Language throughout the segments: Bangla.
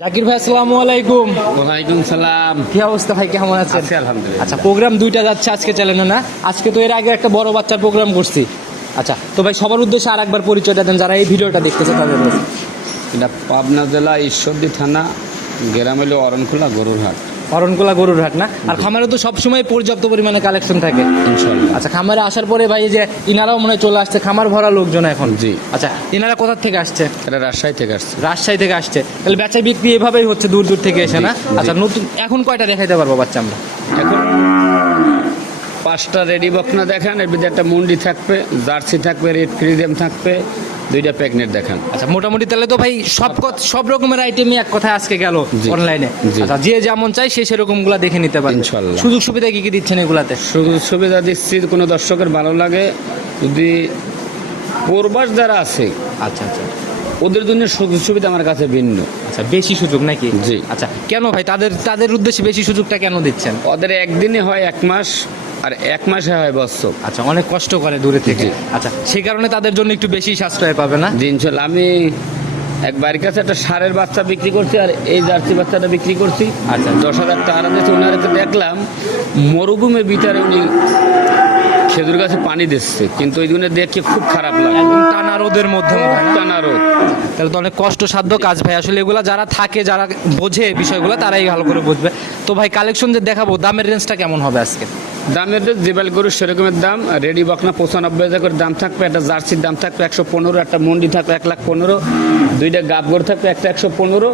জাকির ভাই আসসালামু আলাইকুম। ওয়ালাইকুম সালাম। কি অবস্থা ভাই কেমন আছেন? আছি আলহামদুলিল্লাহ। আচ্ছা প্রোগ্রাম দুইটা যাচ্ছে আজকে চ্যানেলে না? আজকে তো এর আগে একটা বড় বাচ্চার প্রোগ্রাম করছি। আচ্ছা তো ভাই সবার উদ্দেশ্যে আর একবার পরিচয়টা দেন যারা এই ভিডিওটা দেখতেছে তাদের এটা পাবনা জেলা ঈশ্বরদী থানা গ্রাম হলো অরণখোলা গরুরহাট। অরণকোলা গরুর হাট না? আর খামারে তো সবসময় পর্যাপ্ত পরিমাণে কালেকশন থাকে। আচ্ছা খামারে আসার পরে ভাই যে ইনারাও মনে চলে আসছে খামার ভরা লোকজন এখন। জি। আচ্ছা ইনারা কোথা থেকে আসছে? এটা রাজশাহী থেকে আসছে। রাজশাহী থেকে আসছে। তাহলে বেচা বিক্রি এভাবেই হচ্ছে দূর দূর থেকে এসে না। আচ্ছা নতুন এখন কয়টা দেখাইতে পারব বাচ্চা আমরা? এখন পাঁচটা রেডি বকনা দেখান এর ভিতরে একটা মুন্ডি থাকবে জার্সি থাকবে রেড ফ্রিজেম থাকবে দুইটা প্যাকনেট দেখান। আচ্ছা মোটামুটি তাহলে তো ভাই সব সব রকমের আইটেমই এক কথায় আজকে গেল অনলাইনে আচ্ছা যে যেমন চাই সে সেরকমগুলা দেখে নিতে পারে ইনশাল্লাহ। সুযোগ সুবিধা কি কি দিচ্ছেন এগুলাতে? সুযোগ সুবিধা দিচ্ছি কোনো দর্শকের ভালো লাগে যদি পূর্বাস যারা আছে আচ্ছা আচ্ছা। ওদের জন্য সুযোগ সুবিধা আমার কাছে ভিন্ন। আচ্ছা বেশি সুযোগ নাকি? জি। আচ্ছা কেন ভাই? তাদের তাদের উদ্দেশ্যে বেশি সুযোগটা কেন দিচ্ছেন? ওদের একদিনে হয় এক মাস আর এক মাসে হয় বছর আচ্ছা অনেক কষ্ট করে দূরে থেকে। আচ্ছা সেই কারণে তাদের জন্য একটু বেশি সাশ্রয় পাবে না? জি ইনশাল্লাহ। আমি এক বাড়ির কাছে একটা সারের বাচ্চা বিক্রি করছি আর এই জার্সি বাচ্চাটা বিক্রি করছি। আচ্ছা। দশ হাজার টাকা দিয়েছে ওনারকে দেখলাম মরুভূমির ভিতরে উনি খেজুর গাছে পানি দিচ্ছে। কিন্তু ওই জন্য দেখে খুব খারাপ লাগে। টানা রোদের মধ্যে? টানা রোদ। তাহলে তো অনেক কষ্টসাধ্য কাজ ভাই। আসলে এগুলো যারা থাকে যারা বোঝে বিষয়গুলো তারাই ভালো করে বুঝবে। তো ভাই কালেকশন যে দেখাবো দামের রেঞ্জটা কেমন হবে আজকে? দামের জেবাল গরুর সেরকমের দাম, রেডি বকনা পঁচানব্বই হাজার করে দাম থাকবে, একটা জার্সির দাম থাকবে একশো পনেরো, একটা মন্ডি থাকবে এক লাখ পনেরো, দুইটা গাব গরু থাকবে একটা একশো পনেরো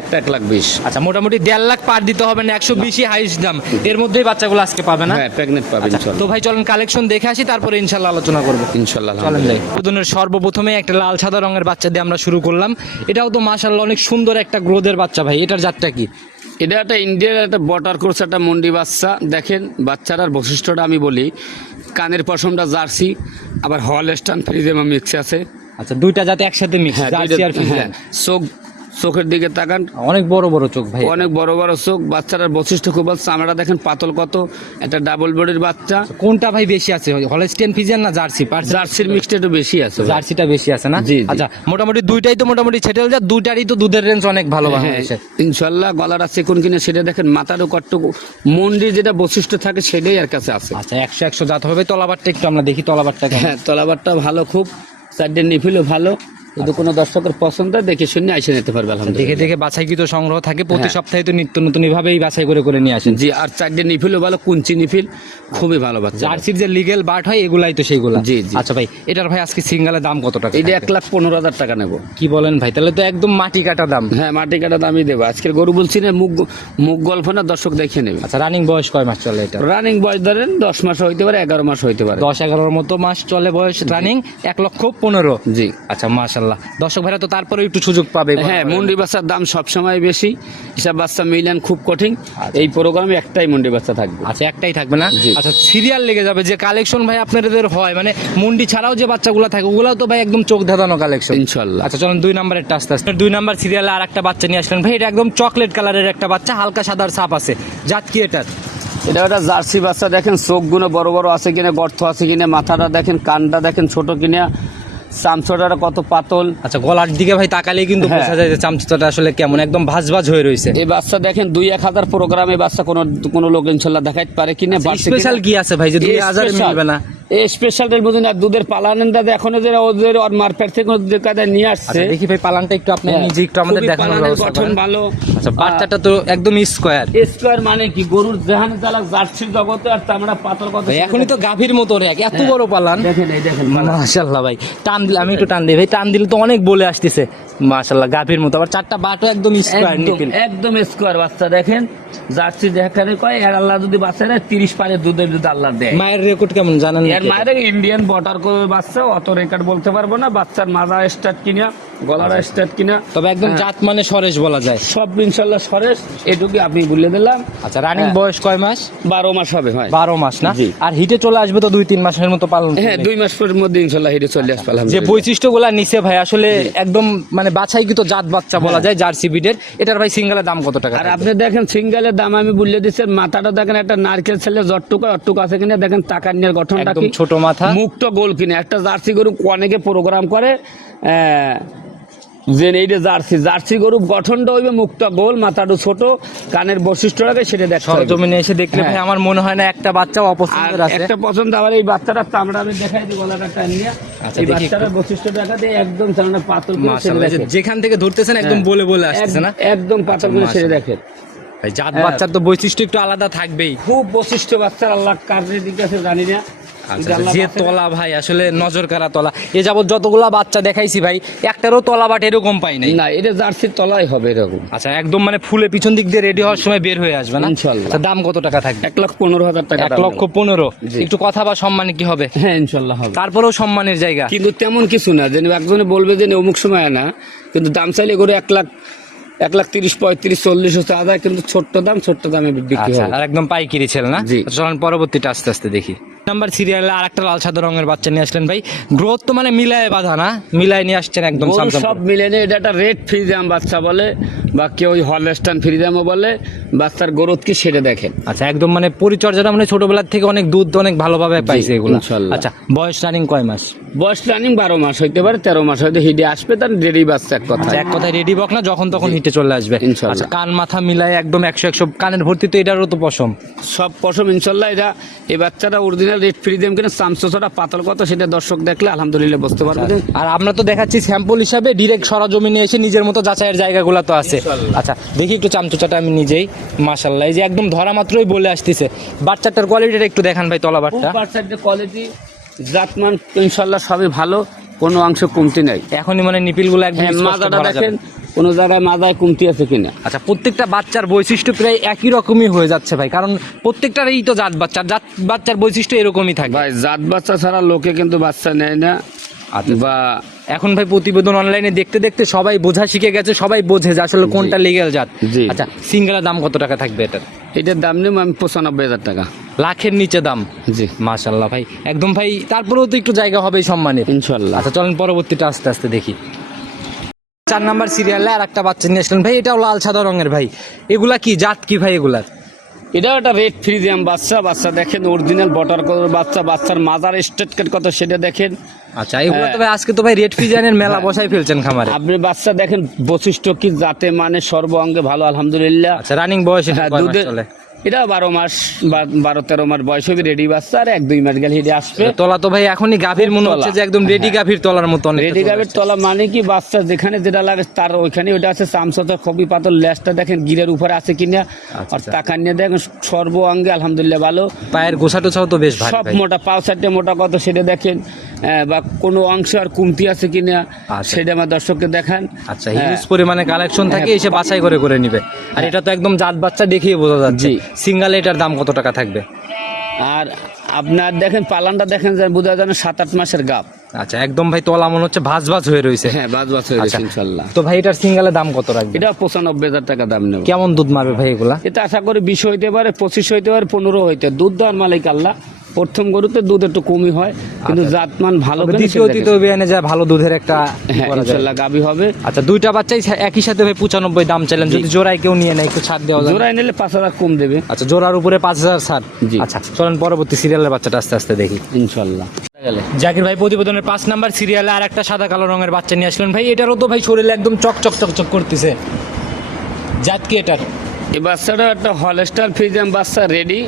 একটা এক লাখ বিশ। আচ্ছা মোটামুটি দেড় লাখ পার দিতে হবে না একশো বিশই হাইস্ট দাম। এর মধ্যেই বাচ্চাগুলো আজকে পাবে না? হ্যাঁ প্রেগনেন্ট পাবে আচ্ছা, তো ভাই চলেন কালেকশন দেখে আসি তারপরে ইনশাল্লাহ আলোচনা করব। ইনশাল্লাহ চলেন। যাই উদ্বোধনের সর্বপ্রথমে একটা লাল সাদা রঙের বাচ্চা দিয়ে আমরা শুরু করলাম। এটাও তো মাশাল্লাহ অনেক সুন্দর একটা গ্রোথের বাচ্চা ভাই এটার জাতটা কি? এটা একটা ইন্ডিয়ার একটা বটার কোর্স একটা মন্ডি বাচ্চা। দেখেন বাচ্চাটার বৈশিষ্ট্যটা আমি বলি কানের পশমটা জার্সি আবার হল স্টান ফ্রিজেমা মিক্স আছে। আচ্ছা দুইটা জাতে একসাথে মিক্স হ্যাঁ, জার্সি আর ফিজিয়ান। হ্যাঁ, চোখ চোখের দিকে তাকান। অনেক বড় বড় চোখ ভাই অনেক বড় বড় চোখ বাচ্চাটার বৈশিষ্ট্য খুব ভালো। চামড়া দেখেন পাতল কত একটা ডাবল বডির বাচ্চা। কোনটা ভাই বেশি আছে? হলস্টেন ফিজিয়ান না জার্সি জার্সির মিক্সটা একটু বেশি আছে জার্সিটা বেশি আছে না। আচ্ছা মোটামুটি দুইটাই তো মোটামুটি ছেটেল যা দুইটারই তো দুধের রেঞ্জ অনেক ভালো হ্যাঁ বাংলাদেশে। ইনশাল্লাহ গলাটা চিকন কিনে সেটা দেখেন মাথারও কটটুকু মন্ডির যেটা বৈশিষ্ট্য থাকে সেটাই আর কাছে আছে। আচ্ছা একশো একশো জাত হবে তলাবারটা একটু আমরা দেখি তলাবারটা হ্যাঁ তলাবারটা ভালো খুব চারটে নিফিলও ভালো। যদি কোনো দর্শকের পছন্দ হয় দেখে শুনে এসে নিতে পারবে দেখে দেখে বাছাইকৃত সংগ্রহ থাকে প্রতি হ্যাঁ। সপ্তাহে তো নিত্য নতুন এভাবেই বাছাই করে করে নিয়ে আসেন। জি আর চারটে নিফিলও ভালো কুঞ্চি নিফিল খুবই ভালো বাচ্চা। জার্সির যে লিগেল বাট হয় এগুলাই তো সেইগুলা। জি, জি। আচ্ছা ভাই এটার ভাই আজকে সিঙ্গেলের দাম কত টাকা এইটা এক লাখ পনেরো হাজার টাকা নেব। কি বলেন ভাই তাহলে তো একদম মাটি কাটা দাম। হ্যাঁ মাটি কাটা দামই দেবো। আজকের গরু বলছি না মুখ মুখ গল্প না দর্শক দেখে নেবে। আচ্ছা রানিং বয়স কয় মাস চলে এটা? রানিং বয়স ধরেন দশ মাস হইতে পারে এগারো মাস হইতে পারে। দশ এগারোর মতো মাস চলে বয়স রানিং এক লক্ষ পনেরো। জি। আচ্ছা মাশাল্লাহ দর্শক ভাইরা তো তারপরে একটু সুযোগ পাবে হ্যাঁ মুন্ডি বাচ্চার দাম সবসময় বেশি। হিসাব বাচ্চা মিলান খুব কঠিন। এই প্রোগ্রামে একটাই মুন্ডি বাচ্চা থাকবে। আচ্ছা একটাই থাকবে না? আচ্ছা সিরিয়াল লেগে যাবে যে কালেকশন ভাই আপনাদের হয় মানে মুন্ডি ছাড়াও যে বাচ্চাগুলো থাকে ওগুলাও তো ভাই একদম চোখ ধাঁধানো কালেকশন। ইনশাল্লাহ আচ্ছা চলুন দুই নাম্বারের আস্তে আস্তে। দুই নাম্বার সিরিয়ালে আর একটা বাচ্চা নিয়ে আসলেন। ভাই এটা একদম চকলেট কালারের একটা বাচ্চা হালকা সাদার ছাপ আছে। জাত কি এটার? এটা একটা জার্সি বাচ্চা দেখেন চোখগুলো বড় বড় আছে কিনা গর্ত আছে কিনা মাথাটা দেখেন কানটা দেখেন ছোট কিনা। চামচটা কত পাতল। আচ্ছা গলার দিকে ভাই তাকালেই কিন্তু হ্যাঁ। বোঝা যায় যে চামচটা আসলে কেমন একদম ভাজ ভাজ হয়ে রয়েছে এই বাচ্চা দেখেন দুই এক হাজার প্রোগ্রামে বাচ্চা কোনো কোনো লোক ইনশাল্লাহ দেখাইতে পারে কিনা স্পেশাল কি আছে ভাই যে দুই হাজার মিলবে না? এই স্পেশালটার বুঝুন আর দুধের পালানেনটা এখনও যে ওদের ওর মার্কেট থেকে ওদের কাছে নিয়ে আসছে। আচ্ছা দেখি ভাই পালানটা একটু আপনি হ্যাঁ, নিজে একটু আমাদের দেখানোর ব্যবস্থা গঠন ভালো। আচ্ছা বাচ্চাটা তো একদম স্কোয়ার স্কোয়ার মানে কি? গরুর জাহান চালাক জার্সির জগতে আর চামড়া পাতল কত এখনই তো গাভীর মতো রেক এত বড় পালান। দেখেন এই দেখেন মাশাল্লাহ ভাই টান দিলে আমি একটু টান দিই ভাই টান দিলে তো অনেক বলে আসতেছে। মাশাল্লাহ গাভীর মতো। আবার চারটা বাটও একদম স্কোয়ার নিপিল। একদম স্কোয়ার বাচ্চা দেখেন। জার্সি দেখানে কয় এর আল্লাহ যদি বাচ্চা রে তিরিশ পারে দুধের দুধ আল্লাহ দেয়। মায়ের রেকর্ড কেমন জানেন এর? মায়ের ইন্ডিয়ান বর্ডার করে বাচ্চা অত রেকর্ড বলতে পারব না বাচ্চার মাজা স্টার্ট কিনা। গলার স্টার্ট কিনা? তবে একদম হ্যাঁ। জাত মানে সরেশ বলা যায়। সব ইনশাল্লাহ সরেশ এটুকু আপনি বলে দিলাম। আচ্ছা রানিং হ্যাঁ। বয়স কয় মাস? বারো মাস হবে হয়। বারো মাস না? আর হিটে চলে আসবে তো দুই তিন মাসের মতো পালন হ্যাঁ দুই মাস পরের মধ্যে ইনশাল্লাহ হেঁটে চলে আসবে যে আলহামদুলিল্লাহ। বৈশিষ্ট্যগুলা নিচে ভাই আসলে একদম মানে বাছাইকৃত জাত বাচ্চা বলা যায় জার্সি বিডের এটার ভাই সিঙ্গেলের দাম কত টাকা আর আপনি দেখেন সিঙ্গেলের দাম আমি বলে দিচ্ছি মাথাটা দেখেন একটা নারকেল ছেলে জটটুকু অটটুকু আছে কিনা দেখেন টাকার নিয়ে গঠনটা একদম ছোট মাথা। মুখটা গোল কিনে একটা জার্সি গরু অনেকে প্রোগ্রাম করে আহ, যে এইটা জার্সি জার্সি গরু গঠনটা হইবে মুখটা গোল মাথাটা ছোট কানের বৈশিষ্ট্যটাকে সেটা হবে। সরজমিনে এসে দেখলে ভাই হ্যাঁ। আমার মনে হয় না একটা অপছন্দের আছে একটা পছন্দ আবার এই বাচ্চাটার চামড়া আমি দেখাই দিই গলাটা আচ্ছা, এই বাচ্চাটার বৈশিষ্ট্য দেখাতে একদম চামড়া পাতল করে যেখান থেকে ধরতেছেন একদম হ্যাঁ। বলে বলে আসতেছে না একদম পাতল করে মাশাআল্লাহ। দেখেন জাত হ্যাঁ। বাচ্চার তো বৈশিষ্ট্য একটু আলাদা থাকবেই খুব বৈশিষ্ট্য বাচ্চার আল্লাহ কাজের দিকে আছে জানি না যে তলা ভাই আসলে নজর কারা তলা। এ যাবত যতগুলা বাচ্চা দেখাইছি ভাই একটারও তলা বাট এরকম পাই নাই। না এটা জার্সির তলাই হবে এরকম। আচ্ছা একদম মানে ফুলে পিছন দিক দিয়ে রেডি হওয়ার সময় বের হয়ে আসবে না? ইনশাল্লাহ। আচ্ছা দাম কত টাকা থাকবে? এক লক্ষ পনেরো হাজার টাকা এক লক্ষ পনেরো। একটু কথা বা সম্মানে কি হবে? হ্যাঁ ইনশাল্লাহ হবে। তারপরেও সম্মানের জায়গা। কিন্তু তেমন কিছু না যে একজনে বলবে যে অমুক সময় না কিন্তু দাম চাইলে করে এক লাখ এক লাখ তিরিশ পঁয়ত্রিশ চল্লিশ হচ্ছে আদায় কিন্তু ছোট্ট দাম ছোট্ট দামে বিক্রি আচ্ছা হবে। আর একদম পাইকিরি ছেলে না? জি। আচ্ছা, পরবর্তীটা আস্তে আস্তে দেখি। নাম্বার সিরিয়ালে আর একটা লাল সাদা রঙের বাচ্চা নিয়ে আসলেন ভাই। গ্রোথ তো মানে মিলায় বাধা না মিলায় নিয়ে আসছেন একদম সব মিলে নিয়ে এটা একটা রেড ফ্রিজাম বাচ্চা বলে বা কেউ ওই হলস্টান ফ্রিজামও বলে বাচ্চার গ্রোথ কি সেটা দেখেন। আচ্ছা একদম মানে পরিচর্যাটা মানে ছোটবেলার থেকে অনেক দুধ অনেক ভালোভাবে পাইছে এগুলো। আচ্ছা বয়স রানিং কয় মাস? বয়স রানিং বারো মাস হইতে পারে তেরো মাস হয়তো হিডে আসবে তার রেডি বাচ্চা এক কথা আচ্ছা এক কথায় রেডি বক না যখন তখন হিটে চলে আসবে। আচ্ছা কান মাথা মিলায় একদম একশো একশো কানের ভর্তি তো এটারও তো পশম। সব পশম ইনশাল্লাহ এটা এই বাচ্চাটা অরিজিনাল রেড ফ্রিজাম কিনা চামচোটা পাতল কত সেটা দর্শক দেখলে আলহামদুলিল্লাহ বুঝতে পারবে। আর আমরা তো দেখাচ্ছি স্যাম্পল হিসাবে ডিরেক্ট সরজমিনে এসে নিজের মতো যাচাইয়ের জায়গাগুলো তো আছে। আচ্ছা দেখি একটু চামচুচাটা আমি নিজেই। মাশাল্লাহ এই যে একদম ধরা মাত্রই বলে আসতেছে। বাচ্চাটার কোয়ালিটিটা একটু দেখান ভাই তলা বাচ্চা বাচ্চাটার কোয়ালিটি জাতমান ইনশাল্লাহ সবই ভালো। কোনো অংশ কমতি নাই এখনই মানে নিপিলগুলো একদম হ্যাঁ যাবে। দেখেন কোনো জায়গায় মাদায় কমতি আছে কিনা আচ্ছা প্রত্যেকটা বাচ্চার বৈশিষ্ট্য প্রায় একই রকমই হয়ে যাচ্ছে ভাই কারণ প্রত্যেকটারই তো জাত বাচ্চা জাত বাচ্চার বৈশিষ্ট্য এরকমই থাকে ভাই জাত বাচ্চা ছাড়া লোকে কিন্তু বাচ্চা নেয় না। বা এখন ভাই প্রতিবেদন অনলাইনে দেখতে দেখতে সবাই বোঝা শিখে গেছে সবাই বোঝে যে আসলে কোনটা লিগেল জাত। আচ্ছা সিঙ্গেলের দাম কত টাকা থাকবে এটার? এটার দাম নেব আমি পঁচানব্বই হাজার টাকা। লাখের নিচে দাম? জি। মাশাল্লাহ ভাই একদম ভাই তারপরেও তো একটু জায়গা হবে সম্মানে ইনশাল্লাহ আচ্ছা চলেন পরবর্তীটা আস্তে আস্তে দেখি। চার নাম্বার সিরিয়ালে আর একটা বাচ্চা নিয়ে আসলেন। ভাই এটাও লাল সাদা রঙের ভাই। এগুলা কি? জাত কি ভাই এগুলার? এটাও একটা রেড ফ্রিজিয়াম বাচ্চা। বাচ্চা দেখেন অরিজিনাল বটার কলার বাচ্চা। বাচ্চার মাজার স্টেট কত সেটা দেখেন। আচ্ছা এগুলো তবে আজকে তো ভাই রেড ফিজানের মেলা বসাই ফেলছেন খামারে। আপনি বাচ্চা দেখেন বৈশিষ্ট্য কি জাতে মানে সর্ব অঙ্গে ভালো আলহামদুলিল্লাহ। আচ্ছা রানিং বয়স এটা হ্যাঁ এটা বারো মাস বা বারো তেরো মাস বয়স হবে রেডি বাচ্চা আর এক দুই মাস গেলে হিটে আসবে। তলা তো ভাই এখনই গাভীর মনে হচ্ছে যে একদম রেডি গাভীর তলার মতো রেডি গাবের তলা মানে কি? বাচ্চা যেখানে যেটা লাগে তার ওইখানে ওটা আছে চামচটা খুবই পাতল লেজটা দেখেন গিরের উপরে আছে কিনা। আচ্ছা, আর টাকা নিয়ে দেখেন সর্ব অঙ্গে আলহামদুলিল্লাহ ভালো। পায়ের গোছাটো ছাও তো বেশ সব মোটা পাও সাইডে মোটা কত সেটা দেখেন আহ, বা কোনো অংশ আর কমতি আছে কিনা আচ্ছা। সেটা আমার দর্শককে দেখান। আচ্ছা হ্যাঁ। হিউজ পরিমাণে কালেকশন থাকে এসে বাছাই করে করে নিবে। আর এটা তো একদম জাত বাচ্চা দেখিয়ে বোঝা যাচ্ছে। সিঙ্গেল এটার দাম কত টাকা থাকবে? আর আপনার দেখেন পালানটা দেখেন যে বোঝা যায় সাত আট মাসের গাপ আচ্ছা একদম ভাই তলা মনে হচ্ছে ভাজ ভাজ হয়ে রয়েছে। হ্যাঁ ভাজ ভাজ হয়ে রয়েছে গেছে ইনশাল্লাহ। তো ভাই এটার সিঙ্গেলের দাম কত রাখবে এটা পঁচানব্বই হাজার টাকা দাম নেব। কেমন দুধ মারবে ভাই এগুলা? এটা আশা করি বিশ হইতে পারে পঁচিশ হইতে পারে পনেরো হইতে। দুধ দেওয়ার মালিক আল্লাহ। প্রথম গরুতে দুধ একটু কমই হয় কিন্তু জাতমান ভালো দ্বিতীয় তৃতীয় বিয়ানে যায় ভালো দুধের একটা হ্যাঁ ইনশাল্লাহ গাবি হবে। আচ্ছা দুইটা বাচ্চাই একই সাথে ভাই পঁচানব্বই দাম চাইলেন যদি জোড়ায় কেউ নিয়ে নেয় একটু ছাড় দেওয়া যায় জোড়ায় নিলে পাঁচ হাজার কম দেবে। আচ্ছা জোড়ার উপরে পাঁচ হাজার ছাড়। জি। আচ্ছা চলেন পরবর্তী সিরিয়ালের বাচ্চাটা আস্তে আস্তে দেখি। ইনশাল্লাহ। জাকির ভাই প্রতিবেদনের পাঁচ নাম্বার সিরিয়ালে আর একটা সাদা কালো রঙের বাচ্চা নিয়ে আসলেন। ভাই এটারও তো ভাই শরীরে একদম চকচক চকচক করতেছে। জাত কি এটার? এই বাচ্চাটা একটা হলস্টার ফ্রিজিয়াম বাচ্চা রেডি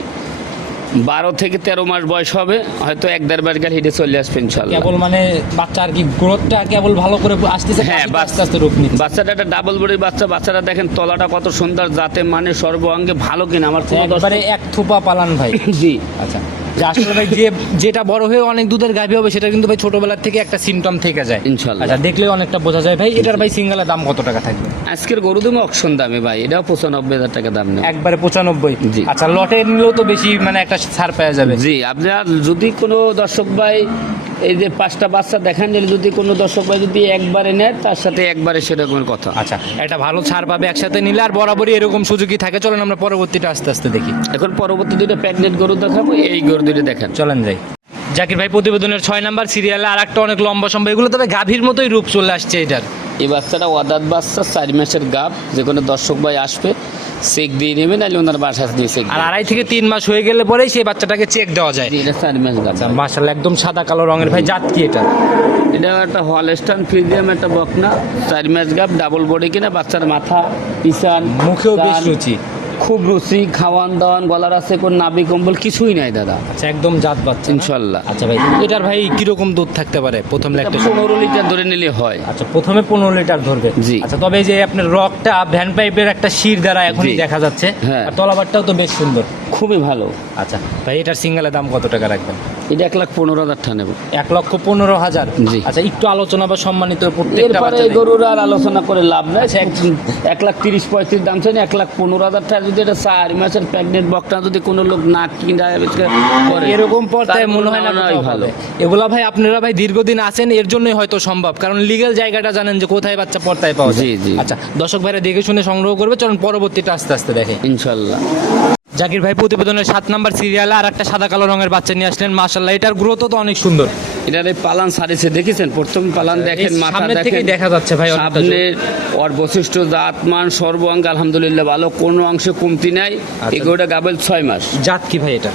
বারো থেকে তেরো মাস বয়স হবে হয়তো এক দেড় মাস গেলে হেঁটে চলে আসবে ইনশাল্লাহ। কেবল মানে বাচ্চা আর কি গ্রোথটা কেবল ভালো করে আসতেছে হ্যাঁ, আস্তে আস্তে রূপ নিচ্ছে? বাচ্চাটা একটা ডাবল বডির বাচ্চা বাচ্চাটা দেখেন তলাটা কত সুন্দর যাতে মানে সর্ব অঙ্গে ভালো কিনা আমার একবারে এক থোপা পালান ভাই। জি। আচ্ছা। যে আসলে ভাই যে যেটা বড় হয়ে অনেক দুধের গাভী হবে সেটা কিন্তু ভাই ছোটবেলার থেকে একটা সিমটম থেকে যায়। ইনশাল্লাহ। আচ্ছা দেখলে অনেকটা বোঝা যায় ভাই এটার ভাই সিঙ্গেলের দাম কত টাকা থাকবে? আজকের গরু তুমি অকশন দামে ভাই এটাও পঁচানব্বই হাজার টাকা দাম নেই একবারে পঁচানব্বই। জি। আচ্ছা লটে নিলেও তো বেশি মানে একটা ছাড় পাওয়া যাবে। জি আপনার যদি কোনো দর্শক ভাই এই যে পাঁচটা বাচ্চা দেখান দিলে যদি কোনো দর্শক ভাই যদি একবারে নেয় তার সাথে একবারে সেরকমের কথা। আচ্ছা একটা ভালো ছাড় পাবে একসাথে নিলে আর বরাবরই এরকম সুযোগই থাকে। চলেন আমরা পরবর্তীটা আস্তে আস্তে দেখি। এখন পরবর্তী দুটো প্যাগনেট গরু দেখাবো এই গরু দুটো দেখেন। চলেন যাই। জাকির ভাই প্রতিবেদনের ছয় নাম্বার সিরিয়ালে আর একটা অনেক লম্বা সম্ভব এগুলো তবে গাভীর মতোই রূপ চলে আসছে এটার। এই বাচ্চাটা ওয়াদাত বাচ্চা চার মাসের গাপ যে কোনো দর্শক ভাই আসবে। চেক দিয়ে নেবে নাহলে ওনার বাসা দিয়ে চেক আর আড়াই থেকে তিন মাস হয়ে গেলে পরেই সেই বাচ্চাটাকে চেক দেওয়া যায়। এটা চার মাস গাছ মাসাল একদম সাদা কালো রঙের। ভাই জাত কি এটা? এটা একটা হলস্টান ফ্রিজিয়াম একটা বকনা। চার মাস গাপ ডাবল বডি কিনা বাচ্চার মাথা পিছান মুখেও বেশ রুচি। খুব রুচি খাওয়ান দাওয়ান গলার আছে কোন নাবি কম্বল কিছুই নাই দাদা। আচ্ছা একদম জাত বাচ্চা না? ইনশাল্লাহ। আচ্ছা ভাই এটার ভাই কীরকম দুধ থাকতে পারে? প্রথম একটা পনেরো লিটার ধরে নিলে হয়। আচ্ছা প্রথমে পনেরো লিটার ধরবে। জি। আচ্ছা তবে এই যে আপনার রকটা ভ্যান পাইপের একটা শির দ্বারা এখনই দেখা যাচ্ছে। হ্যাঁ। তলাবারটাও তো বেশ সুন্দর। খুবই ভালো। আচ্ছা ভাই এটার সিঙ্গেলের দাম কত টাকা রাখবেন? এটা এক লাখ পনেরো হাজার টাকা নেব। এক লক্ষ পনেরো হাজার? জি। আচ্ছা একটু আলোচনা বা সম্মানিত প্রত্যেকটা এরপরে গরুর আর আলোচনা করে লাভ নাই। সে এক- এক লাখ তিরিশ পঁয়ত্রিশ দাম চাই এক লাখ পনেরো হাজার টাকা যদি এটা চার মাসের প্রেগনেন্ট বকটা যদি কোনো লোক না কিনা করে এরকম পর্দায় তার মনে হয় না কোথাও ভালো। এগুলা ভাই আপনারা ভাই দীর্ঘদিন আছেন এর জন্যই হয়তো সম্ভব। কারণ লিগেল জায়গাটা জানেন যে কোথায় বাচ্চা পর্দায় পাওয়া যায়। জি, জি। আচ্ছা দর্শক ভাইরা দেখে শুনে সংগ্রহ করবে চলুন পরবর্তীটা আস্তে আস্তে দেখে। ইনশাল্লাহ। জাকির ভাই প্রতিবেদনের সাত নাম্বার সিরিয়ালে আর একটা সাদা কালো রঙের বাচ্চা নিয়ে আসলেন মাশাল্লাহ এটার গ্রোথ তো অনেক সুন্দর। এটার এই পালান সারিছে দেখেছেন? প্রথম পালান দেখেন মাথা দেখেন। দেখা যাচ্ছে ভাই সামনে ওর বৈশিষ্ট্য জাত মান সর্বাঙ্গ আলহামদুলিল্লাহ ভালো। কোনো অংশে কমতি নাই। এগুলো এগুলোটা গাবেল ছয় মাস। জাত কি ভাই এটা?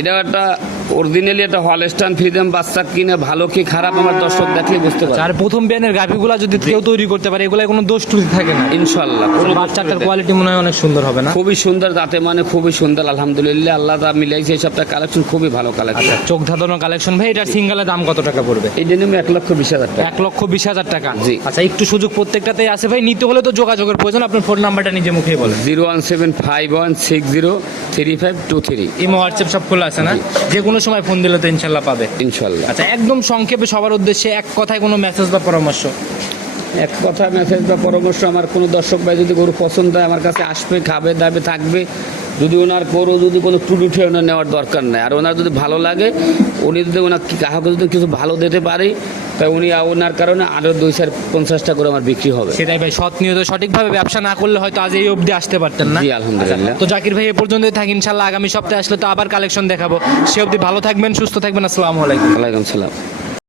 এটা একটা অরিজিনালি একটা হলস্টান ফ্রিডম বাচ্চা কিনে ভালো কি খারাপ আমার দর্শক দেখলে বুঝতে পারে আর প্রথম বিয়ানের গাভিগুলা যদি কেউ তৈরি করতে পারে এগুলা কোনো দোষ টুটি থাকে না। ইনশাল্লাহ কোনো বাচ্চাটার কোয়ালিটি মনে হয় অনেক সুন্দর হবে না? খুবই সুন্দর যাতে মানে খুবই সুন্দর আলহামদুলিল্লাহ আল্লাহ যা মিলাইছে এই সপ্তাহে কালেকশন খুবই ভালো কালেকশন আচ্ছা চোখ ধাঁধানো কালেকশন ভাই এটার সিঙ্গেলের দাম কত টাকা পড়বে? এই জন্য এক লক্ষ বিশ হাজার টাকা। এক লক্ষ বিশ হাজার টাকা। জি। আচ্ছা একটু সুযোগ প্রত্যেকটাতেই আছে। ভাই নিতে হলে তো যোগাযোগের প্রয়োজন। আপনার ফোন নাম্বারটা নিজে মুখেই বলেন। Zero one seven five one six zero three five two three. Imo WhatsApp সব খোলা আছে না? যে কোনো সময় ফোন দিলে তো ইনশাল্লাহ পাবে। ইনশাল্লাহ। আচ্ছা একদম সংক্ষেপে সবার উদ্দেশ্যে এক কথায় কোনো মেসেজ বা পরামর্শ? এক কথা মেসেজ বা পরামর্শ আমার কোনো দর্শক ভাই যদি গরু পছন্দ হয় আমার কাছে আসবে খাবে দাবে থাকবে। যদি ওনার গরু যদি কোনো টুটু উঠে ওনার নেওয়ার দরকার নেই। আর ওনার যদি ভালো লাগে উনি যদি ওনার কি- কাহাকে যদি কিছু ভালো দিতে পারে তাই উনি ওনার কারণে আরও দুই চার পঞ্চাশটা করে আমার বিক্রি হবে। সেটাই ভাই সৎ নিয়ত সঠিকভাবে ব্যবসা না করলে হয়তো আজ এই অবধি আসতে পারতেন না। জি, আলহামদুলিল্লাহ। তো জাকির ভাই এ পর্যন্তই থাকি ইনশাল্লাহ আগামী সপ্তাহে আসলে তো আবার কালেকশন দেখাবো। সে অবধি ভালো থাকবেন সুস্থ থাকবেন আসসালামু আলাইকুম। ওয়ালাইকুম সালাম।